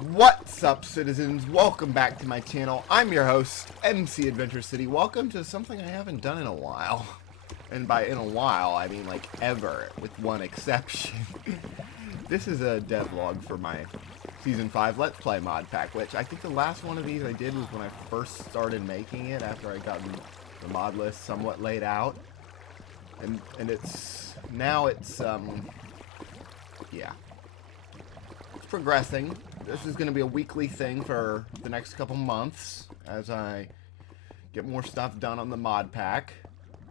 What's up, citizens? Welcome back to my channel. I'm your host, MC Adventure City. Welcome to something I haven't done in a while. And by in a while, I mean like ever, with one exception. This is a devlog for my Season 5 Let's Play mod pack, which I think the last one of these I did was when I first started making it, after I got the mod list somewhat laid out. And it's, now it's, yeah. It's progressing. This is going to be a weekly thing for the next couple months as I get more stuff done on the mod pack.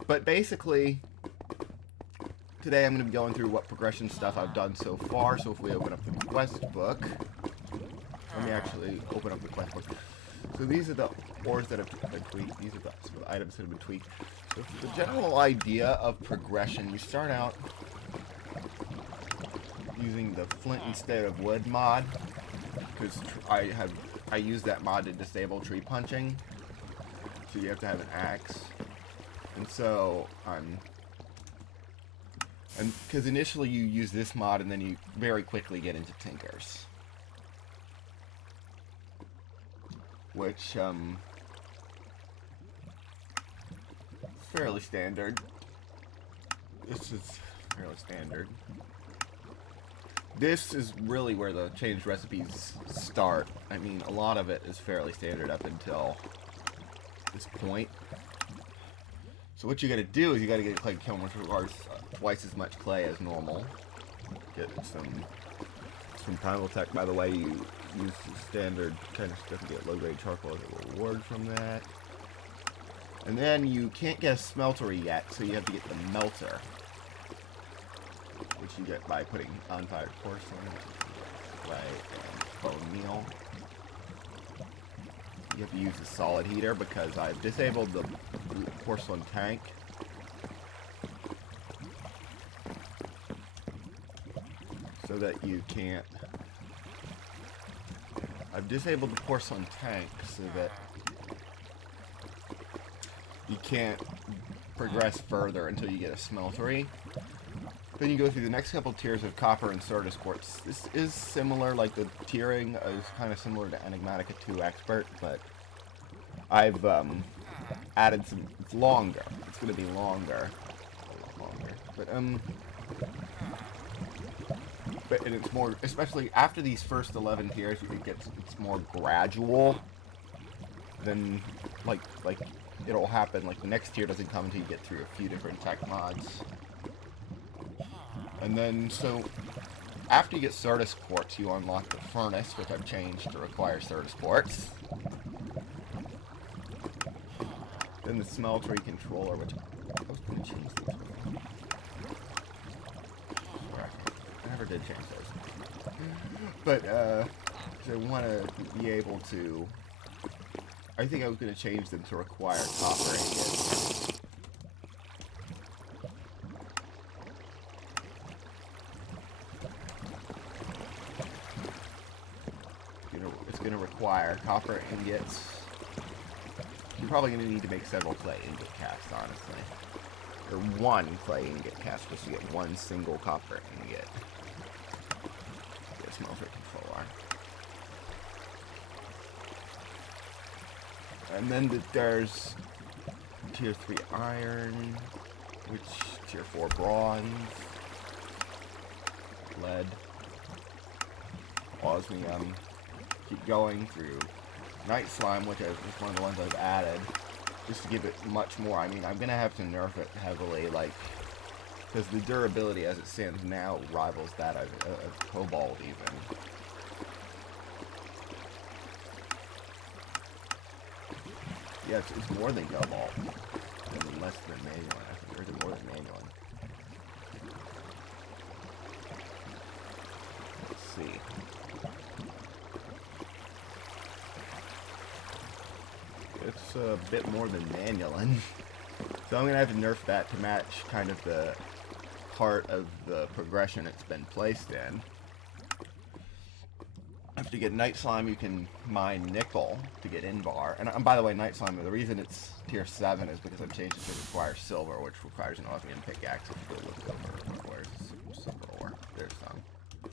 But basically, today I'm going to be going through what progression stuff I've done so far. So if we open up the quest book, let me actually open up the quest book. So these are the ores that have been tweaked. These are some of the items that have been tweaked. So the general idea of progression, you start out using the flint instead of wood mod, because I use that mod to disable tree punching, so you have to have an axe. And so and because initially you use this mod and then you very quickly get into tinkers, which fairly standard. This is fairly standard. This is really where the changed recipes start. I mean, a lot of it is fairly standard up until this point. So what you gotta do is you gotta get a clay kiln, which requires twice as much clay as normal. Get some primal tech, by the way. You use the standard kind of stuff to get low grade charcoal as a reward from that. And then you can't get a smeltery yet, so you have to get the melter, which you get by putting unfired porcelain, clay, and bone meal. You have to use the solid heater because I've disabled the porcelain tank. So that you can't... I've disabled the porcelain tank so that you can't progress further until you get a smeltery. Then you go through the next couple tiers of copper and Certus quartz. This is similar, like the tiering is kind of similar to Enigmatica 2 Expert, but I've added some. It's longer. It's going to be longer. A lot longer. But and it's more, especially after these first 11 tiers, it's more gradual than like it'll happen. Like the next tier doesn't come until you get through a few different tech mods. And then, so, after you get Certus quartz, you unlock the furnace, which I've changed to require Certus quartz. Then the smeltery controller, which I was going to change these. I never did change those. But, so I want to be able to... I think I was going to change them to require copper ingots. It's going to require copper ingots. You're probably going to need to make several clay ingot casts, honestly. Or one clay ingot cast, just to get one single copper ingot. Get a smelter controller. And then there's tier 3 iron, which tier 4 bronze, lead, osmium. Keep going through night slime, which is one of the ones I've added, just to give it much more. I mean, I'm gonna have to nerf it heavily, like, because the durability as it stands now rivals that of cobalt even. Yeah, it's more than cobalt, and less than manual. I think there's more than manual. Let's see. It's a bit more than Manulin. So I'm going to have to nerf that to match kind of the part of the progression it's been placed in. After you get Night Slime, you can mine nickel to get Invar. And by the way, Night Slime, the reason it's tier 7 is because I've changed it to require silver, which requires an osmium pickaxe. If you go look over, where's silver ore? There's some. It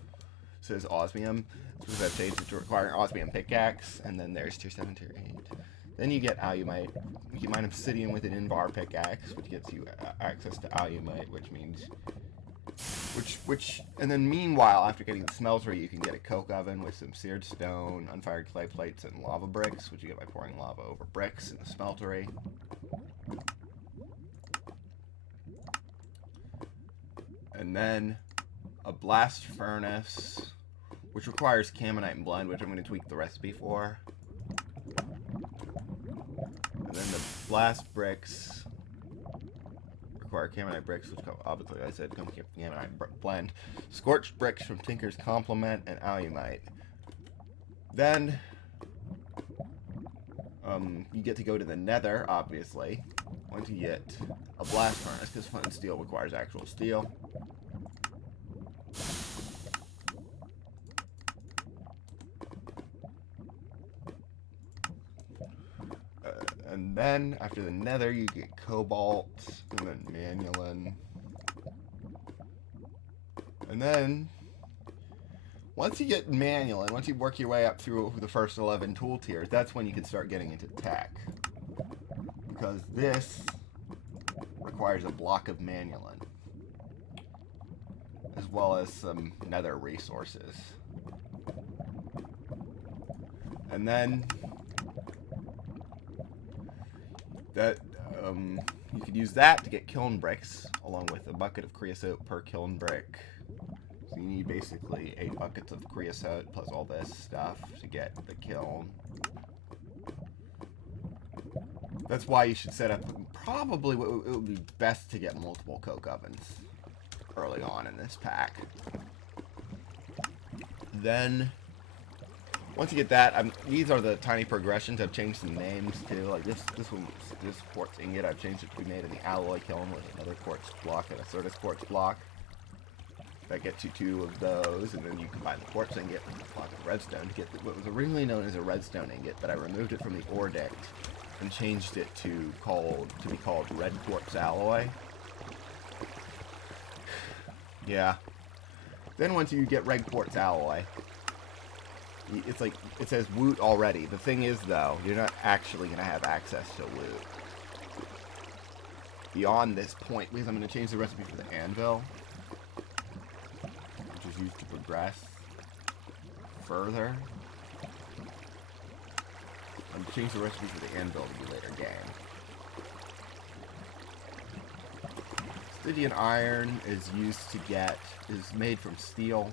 says osmium. It's Because I've changed it to requiring osmium pickaxe, and then there's tier 7, tier 8. Then you get alumite. You can mine obsidian with an invar pickaxe, which gets you access to alumite, which means... and then meanwhile, after getting the smeltery, you can get a coke oven with some seared stone, unfired clay plates, and lava bricks, which you get by pouring lava over bricks in the smeltery. And then a blast furnace, which requires Caminite and blend, which I'm going to tweak the recipe for. And then the blast bricks require Caminite bricks, which come, obviously I said come Caminite blend. Scorched bricks from Tinker's Complement and alumite. Then you get to go to the Nether, obviously, once you get a blast furnace, because flint and steel requires actual steel. And then, after the Nether, you get Cobalt, and then Manulin. And then, once you get Manulin, once you work your way up through the first 11 tool tiers, that's when you can start getting into tech. Because this requires a block of Manulin, as well as some Nether resources. And then... you could use that to get kiln bricks, along with a bucket of creosote per kiln brick. So you need basically 8 buckets of creosote plus all this stuff to get the kiln. That's why you should set up, probably it would be best to get multiple coke ovens early on in this pack. Then... once you get that, these are the tiny progressions. I've changed some names too. Like this quartz ingot, I've changed it to be made in the alloy kiln with another quartz block and a Certus quartz block. That gets you 2 of those, and then you combine the quartz ingot with a block of redstone to get what was originally known as a redstone ingot, but I removed it from the ore dict and changed it to be called red quartz alloy. Yeah. Then once you get red quartz alloy, it's like, it says woot already. The thing is, though, you're not actually going to have access to woot beyond this point, because I'm going to change the recipe for the anvil, which is used to progress further. I'm going to change the recipe for the anvil to be later game. Stygian iron is made from steel,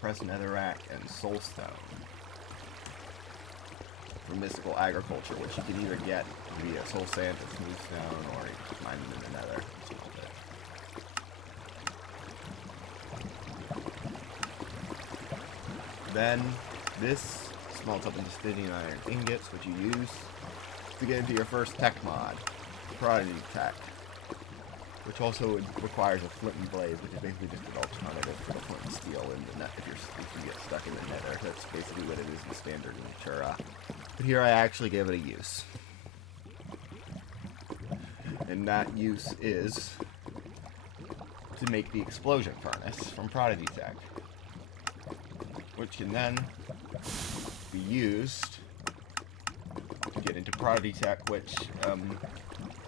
pressed netherrack, and soulstone for mystical agriculture, which you can either get via soul sand or smooth stone, or you can mine them in the nether. Then this smelts up into Stygian iron ingots, which you use to get into your first tech mod, Prodigy Tech, which also requires a flint and blaze, which is basically just an alternative for the flint and steel in the net if you get stuck in the nether. That's basically what it is in standard Natura. But here I actually give it a use. And that use is to make the explosion furnace from Prodigy Tech, which can then be used to get into Prodigy Tech, which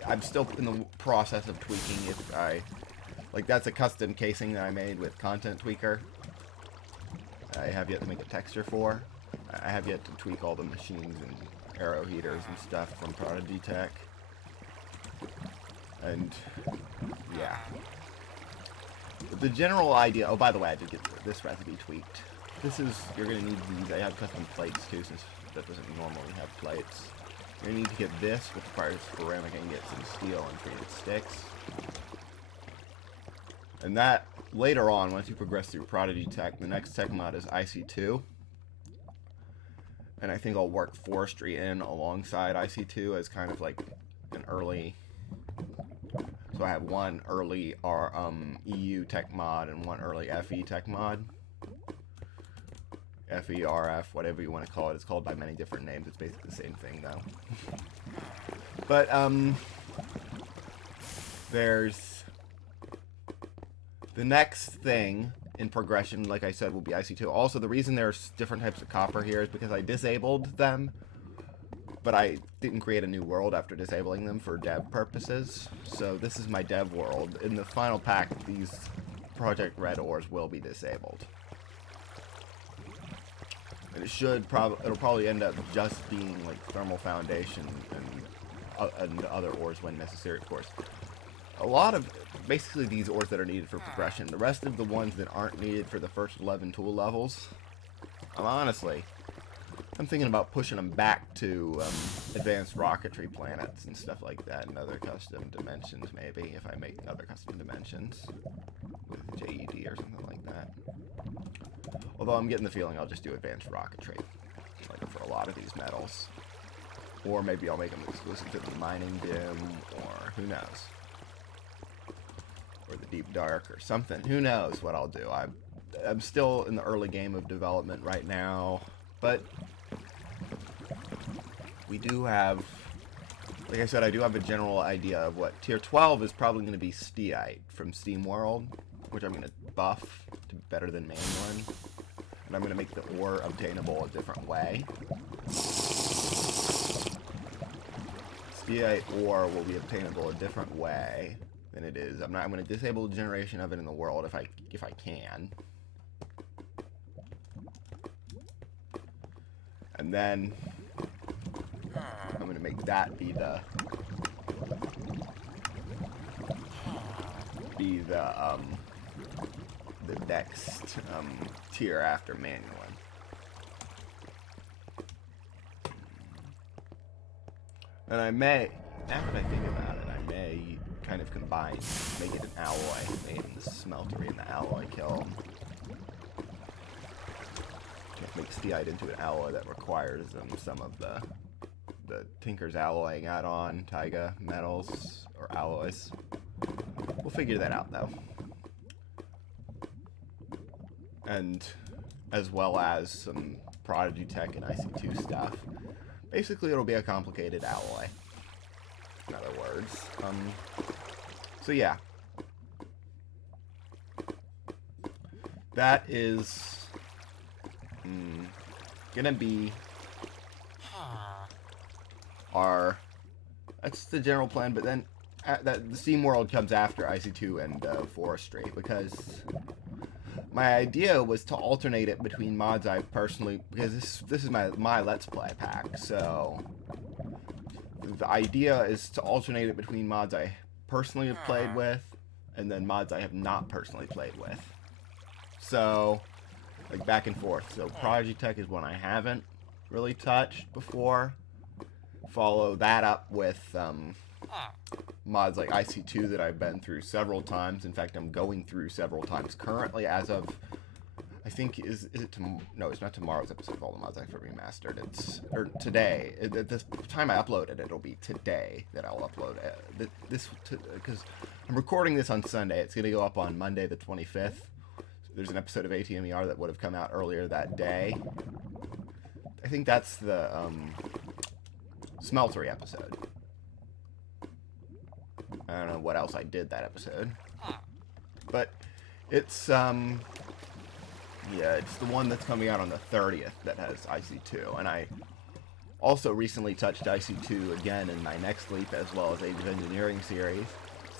I'm still in the process of tweaking. That's a custom casing that I made with Content Tweaker. I have yet to make a texture for. I have yet to tweak all the machines and arrow heaters and stuff from Prodigy Tech. And yeah. But the general idea, oh, by the way, I did get this recipe tweaked. You're going to need these. I have custom plates too, since that doesn't normally have plates. You're going to need to get this, which requires ceramic ingots and steel and treated sticks. And that, later on, once you progress through Prodigy Tech, the next tech mod is IC2. And I think I'll work forestry in alongside IC2 as kind of like an early... So I have one early EU tech mod and one early FE tech mod. FE, RF, whatever you want to call it. It's called by many different names. It's basically the same thing, though. But, there's... The next thing in progression, like I said, will be IC2. Also, the reason there's different types of copper here is because I disabled them, but I didn't create a new world after disabling them for dev purposes. So this is my dev world. In the final pack, these Project Red ores will be disabled. And it'll probably end up just being like Thermal Foundation and other ores when necessary, of course. A lot of, basically these ores that are needed for progression. The rest of the ones that aren't needed for the first 11 tool levels, I'm thinking about pushing them back to advanced rocketry planets and stuff like that, and other custom dimensions maybe, if I make other custom dimensions with JED or something like that. Although I'm getting the feeling I'll just do advanced rocketry like for a lot of these metals. Or maybe I'll make them exclusive to the mining dim, or who knows. Or the deep dark or something. Who knows what I'll do. I'm still in the early game of development right now, but we do have, like I said, I do have a general idea of what tier 12 is probably going to be Steelite from SteamWorld, which I'm going to buff to better than Manuin, and I'm going to make the ore obtainable a different way. Steelite ore will be obtainable a different way than it is. I'm going to disable the generation of it in the world if I can. And then I'm going to make that be the next tier after Manuin. And I may, now that I think about it, I may kind of combine, make it an alloy, make it in the smeltery and the alloy kiln. Make steelite into an alloy that requires some of the Tinker's alloying add-on, Taiga metals, or alloys. We'll figure that out, though. And as well as some Prodigy Tech and IC2 stuff. Basically, it'll be a complicated alloy, in other words. So yeah. That is gonna be that's the general plan, but then the Steam World comes after IC2 and Forestry, because my idea was to alternate it between mods I personally, because this is my Let's Play pack, so the idea is to alternate it between mods I personally have played with and then mods I have not personally played with. So, like back and forth. So Prodigy Tech is one I haven't really touched before. Follow that up with mods like IC2 that I've been through several times. In fact, I'm going through several times currently as of, I think, is it tomorrow? No, it's not tomorrow's episode of all the mods I've remastered. It's, or today. At the time I upload it, it'll be today that I'll upload it. Because I'm recording this on Sunday. It's going to go up on Monday the 25th. There's an episode of ATMER that would have come out earlier that day. I think that's the Smeltery episode. I don't know what else I did that episode. But it's, yeah, it's the one that's coming out on the 30th that has IC2. And I also recently touched IC2 again in my next leap, as well as Age of Engineering series.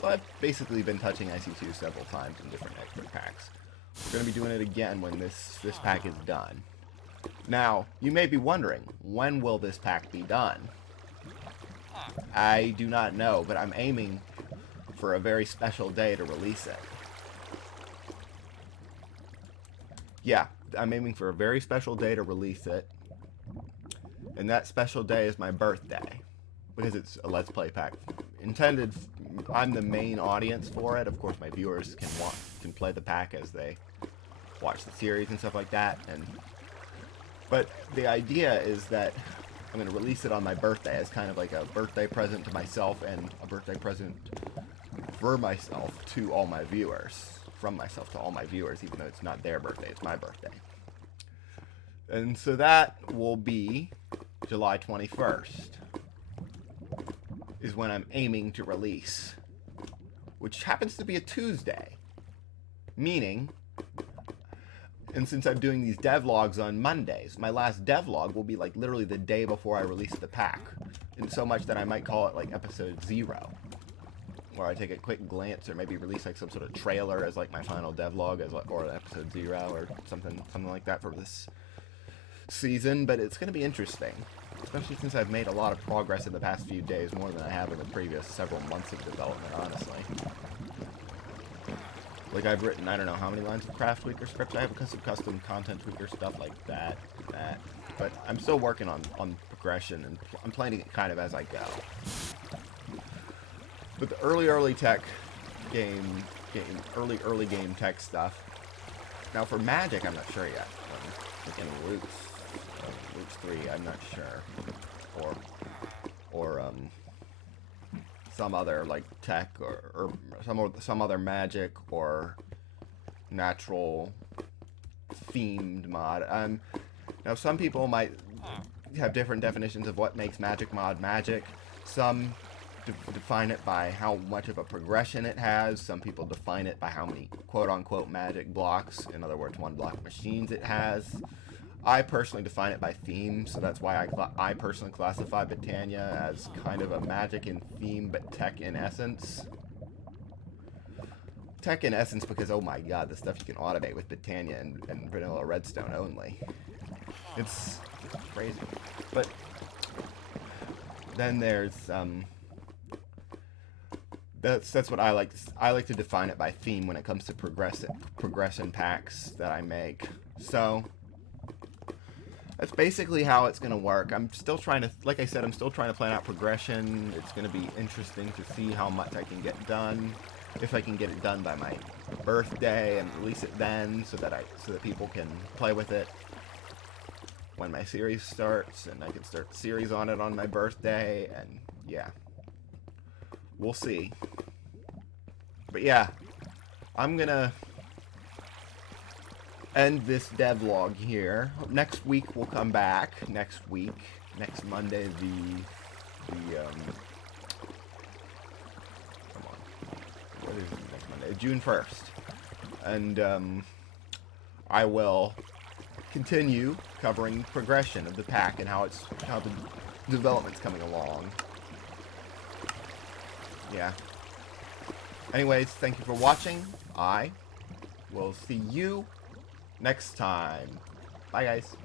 So I've basically been touching IC2 several times in different extra packs. We're going to be doing it again when this pack is done. Now, you may be wondering, when will this pack be done? I do not know, but I'm aiming for a very special day to release it. Yeah, I'm aiming for a very special day to release it. And that special day is my birthday. Because it's a Let's Play pack. Intended, I'm the main audience for it. Of course, my viewers can play the pack as they watch the series and stuff like that. But the idea is that I'm going to release it on my birthday as kind of like a birthday present to myself and a birthday present for myself to all my viewers. From myself to all my viewers, even though it's not their birthday, it's my birthday. And so that will be July 21st. Is when I'm aiming to release, which happens to be a Tuesday, meaning And since I'm doing these devlogs on Mondays, my last devlog will be like literally the day before I release the pack. And so much that I might call it like episode 0. Where I take a quick glance or maybe release like some sort of trailer as like my final devlog as like, or episode 0 or something like that for this season. But it's going to be interesting. Especially since I've made a lot of progress in the past few days, more than I have in the previous several months of development, honestly. Like, I've written, I don't know how many lines of Craft Tweaker scripts. I have some custom Content Tweaker stuff like that. But I'm still working on progression, and I'm playing it kind of as I go. But the early tech early game tech stuff. Now, for Magic, I'm not sure yet. Like in Roots 3, I'm not sure. Or some other like tech or some other Magic or natural themed mod. Now some people might have different definitions of what makes Magic mod magic. Some define it by how much of a progression it has. Some people define it by how many quote-unquote magic blocks, in other words, one-block machines it has. I personally define it by theme, so that's why I personally classify Botania as kind of a magic in theme, but tech in essence. Tech in essence because, oh my god, the stuff you can automate with Botania and vanilla redstone only. It's crazy. But then there's, that's what I like. I like to define it by theme when it comes to progression packs that I make. So that's basically how it's going to work. I'm still trying to, like I said, I'm still trying to plan out progression. It's going to be interesting to see how much I can get done. If I can get it done by my birthday and release it then, so that people can play with it when my series starts, and I can start the series on it on my birthday, and yeah. We'll see. But yeah, I'm gonna end this devlog here. Next week we'll come back. Next Monday, come on. What is next Monday? June 1st. And I will continue covering progression of the pack and how the development's coming along. Yeah. Anyways, thank you for watching. I will see you next time. Bye, guys.